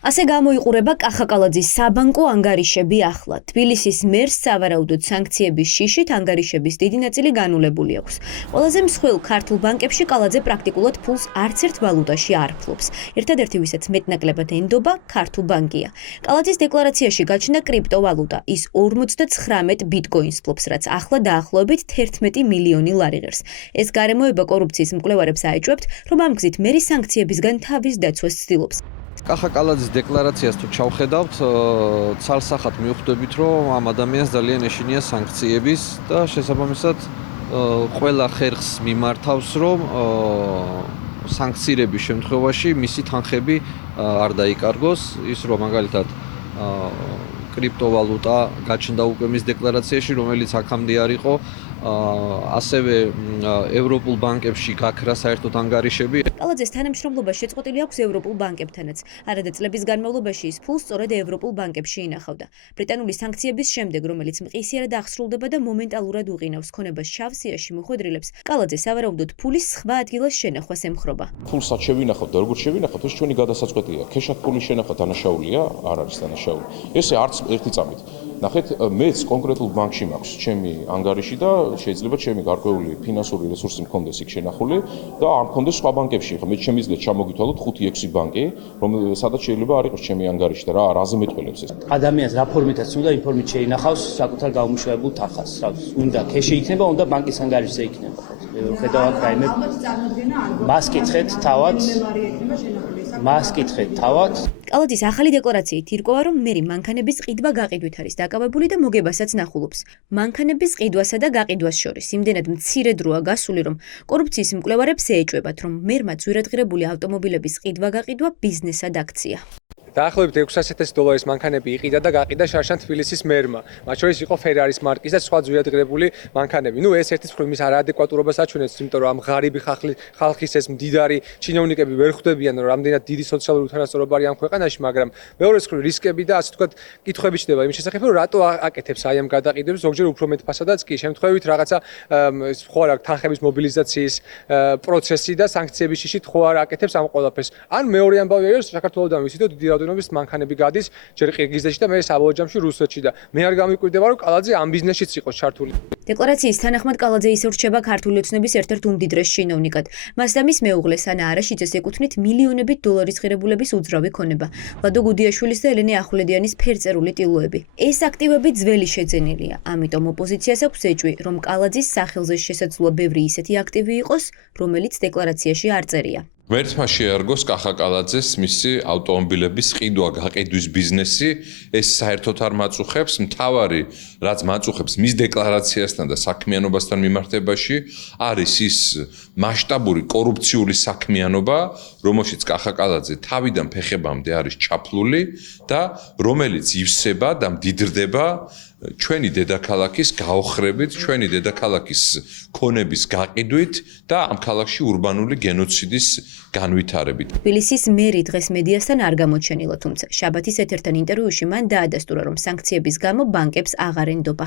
ასე გამოიყურება კახაკალაძის საბანკო ანგარიშები ახლა. თბილისის მერს სავარაუდოდ სანქციების შიშით ანგარიშების დიდი ნაწილი განულებული აქვს. ყველაზე მსხვილ ქართულ ბანკებში კალაძე პრაქტიკულად ფულს არც ერთ ვალუტაში არ ფლობს. ერთადერთი ვისაც მეტნაკლებად ენდობა ქართულ ბანკია. კალაძის დეკლარაციაში გაჩნდა კრიპტოვალუტა. ის 59 ბიტკოინს ფლობს, რაც ახლა დაახლოებით 11 მილიონი ლარი ღირს. ეს გარემოება კორუფციის მკვლევარებს აეჭვებთ, რომ ამ გზით მერი სანქციებისგან თავის დაცვას ცდილობს. კახაკალაძის დეკლარაციას თუ ჩავხედავთ, ცალსახად მივხვდებით, რომ ამ ადამიანს ძალიან ეშინია სანქციების და შესაბამისად ყველა ხერხს მიმართავს, რომ სანქციების შემთხვევაში მისი თანხები არ დაიკარგოს, ის რომ მაგალითად კრიპტოვალუტა გაჩნდა უკვე მის დეკლარაციაში, რომელიც აქამდე არ იყო, ასევე ევროპულ ბანკებში გაქრა საერთოდ ანგარიშები. კალაძეს თანამშრომლობა შეწყვეტილი აქვს ევროპულ ბანკებთანაც. არადა წლების განმავლობაში ის ფულს სწორედ ევროპულ ბანკებში ინახავდა. ბრიტანული სანქციების შემდეგ, რომელიც მყისიერად აღსრულდება და მომენტალურად უყინავს ქონებას შავსიაში მოხვედრილებს, კალაძე სავარაუდოდ ფულის სხვა ადგილას შენახვას ემხრობა. ფულსაც შევინახავთ და როგორ შევინახავთ, ეს ჩვენი გადასაწყვეტია. ქეშად ფული შენახვა დანაშაულია, არ არის დანაშაული. ესე არც ერთი წამით. ნახეთ, მეც კონკრეტულ ბანკში მაქვს ჩემი ანგარიში და შეიძლება ჩემი გარკვეული ფინანსური რესურსი მქონდეს იქ შენახული და არ მქონდეს სხვა ბანკებში. ხა მე შემიძლია ჩამოგითვალოთ 5-6 ბანკი, სადაც შეიძლება არ იყოს ჩემი ანგარიში და რაზე მეტყველებს ეს. ადამიანს რა ფორმითაც უნდა იმ ფორმით შეინახავს საკუთარ გამომშვებულ თანხას. უნდა ქეში იქნება, უნდა ბანკის ანგარიშზე იქნება. ხედავთ რაიმე მას კითხეთ თავად. კალაძის ახალი დეკლარაციით ირკვევა, რომ მერი მანქანების ყიდვა-გაყიდვით არის დაკავებული და მოგებასაც ნახულობს. მანქანების ყიდვასა და გაყიდვას შორის იმდენად მცირე დროა გასული, რომ კორუფციის მკვლევარებს ეეჭვებათ, რომ მერმა ძვირადღირებული ავტომობილების ყიდვა-გაყიდვა ბიზნესად აქცია. დაახლოებით $600,000 მანქანები იყიდა და გაყიდა შარშან თბილისის მერმა. მათ შორის იყო ფერარის მარკის და სხვა ძვირადღირებული მანქანები. ეს ერთის მხრივ მის არაადეკვატურობას აჩვენებს, იმიტომ რომ ამ ღარიბი ხალხის ეს მდიდარი ჩინოვნიკები ვერ ხვდებიან, რომ რამდენად დიდი სოციალური უთანასწორობა არის ამ ქვეყანაში, მაგრამ მეორეს მხრივ რისკები და ასე ვთქვათ, კითხვები ჩნდება იმ შესახებ, რომ რატო აკეთებს აი ამ გადაყიდვებს, ზოგჯერ უფრო მეტ ფასადაც კი, შემთხვევით რაღაცა ხო არა თანხების მობილიზაციის პროცესი და სანქციების შიშით ხო არა აკეთებს ამ ყველაფერს. ან მეორე ამბავი არის, საქართველოსდან ვიცით, დიდი რაოდენობის მანქანები გადის ჯერ ყირგიზეთში და მე საბოლოო ჯამში რუსეთში და მე არ გამიკვირდება, რომ კალაძე ამ ბიზნესშიც იყოს ჩართული. დეკლარაციის თანახმად კალაძე ისევ რჩება ქართული ოცნების ერთ-ერთ უმდიდრეს ჩინოვნიკად. მას და მის მეუღლეს ანა არაშიძეს ეკუთვნით მილიონობით დოლარის ღირებულების უძრავი ქონება. ლადო გუდიაშვილის და ელენე ახვლედიანის ფერწერული ტილოები. ეს აქტივები ძველი შეძენილია, ამიტომ ოპოზიციას აქვს ეჭვი, რომ კალაძის სახელზე შესაძლოა ბევრი ისეთი აქტივი იყოს, რომელიც დეკლარაციაში არ წერია. ღმერთმა შეარგოს კახაკალაძეს მისი ავტომობილების ყიდვა-გაყიდვის ბიზნესი, ეს საერთოდ არ მაწუხებს. მთავარი, რაც მაწუხებს მის დეკლარაციასთან და საქმიანობასთან მიმართებაში, არის ის მასშტაბური კორუფციული საქმიანობა, რომელშიც კახაკალაძე თავიდან ფეხებამდე არის ჩაფლული და რომელიც ივსება და მდიდრდება ჩვენი დედაქალაქის გაოხრებით, ჩვენი დედაქალაქის ქონების გაყიდვით და ამ ქალაქში ურბანული გენოციდის განვითარებით. თბილისის მერი დღეს მედიასთან არ გამოჩენილა, თუმცა შაბათის ეთერთან ინტერვიუში მან დაადასტურა, რომ სანქციების გამო ბანკებს აღარ ენდობა.